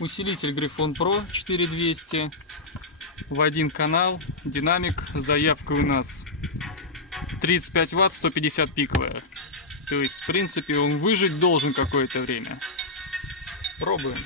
Усилитель Грифон Pro 4200 в один канал, динамик, заявка у нас 35 Вт, 150 пиковая. То есть, в принципе, он выжить должен какое-то время. Пробуем.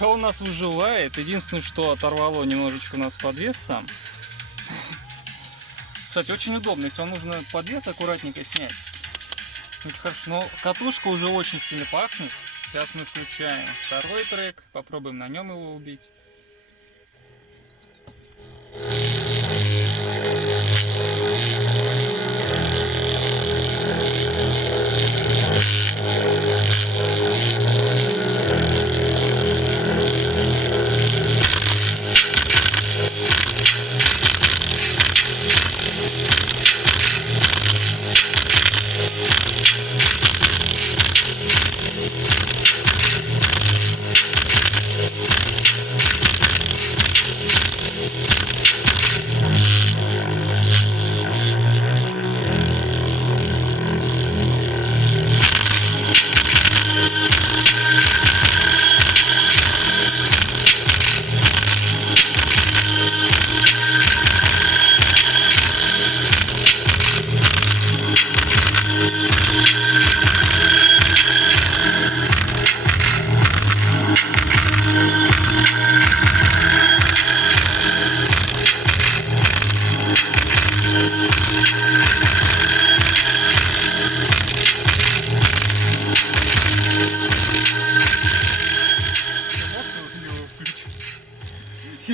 Пока у нас выживает, единственное, что оторвало немножечко у нас подвес сам. Кстати, очень удобно, если вам нужно подвес аккуратненько снять. Очень хорошо, но катушка уже очень сильно пахнет. Сейчас мы включаем второй трек, попробуем на нем его убить.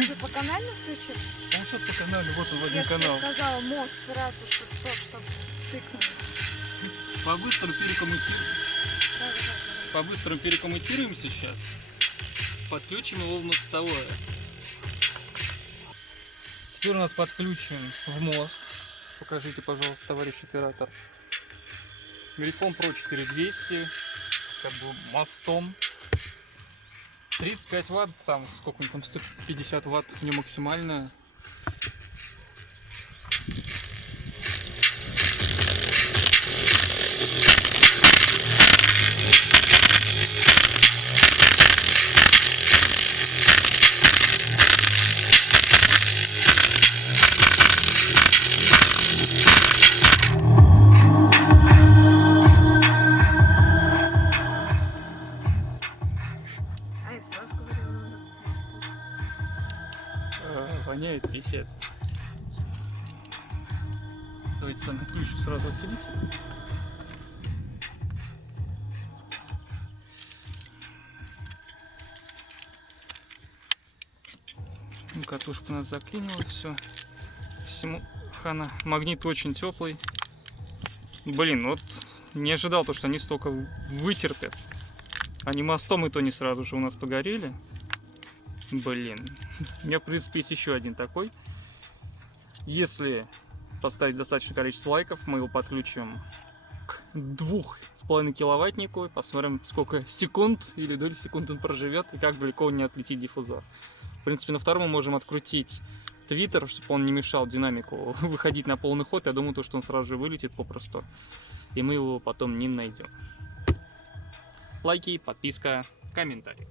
Ты по каналу включил? Он сейчас по каналу, вот он в один Я же тебе канал. сказала, мост сразу 600, чтобы тыкнулось. По-быстрому перекоммутируем. Да. По-быстрому перекоммутируем сейчас. Подключим его в мостовое. Теперь у нас подключен в мост. Покажите, пожалуйста, товарищ оператор. Грифон Pro 4200. Как бы мостом. 35 Вт, там сколько у него там, 150 Вт у него максимально. А я сразу говорила, надо испуг. Воняет писец. Давайте с вами отключим сразу усилитель. Катушка у нас заклинила, все. Всему хана. Магнит очень теплый. Блин, вот не ожидал то, что они столько вытерпят. Они мостом и то не сразу же у нас погорели. Блин. У меня, в принципе, есть еще один такой. Если поставить достаточное количество лайков, мы его подключим к 2,5 киловаттнику. Посмотрим, сколько секунд или доли секунд он проживет и как далеко он не отлетит диффузор. В принципе, на втором мы можем открутить твиттер, чтобы он не мешал динамику выходить на полный ход. Я думаю, то, что он сразу же вылетит попросту. И мы его потом не найдем. Лайки, подписка, комментарий.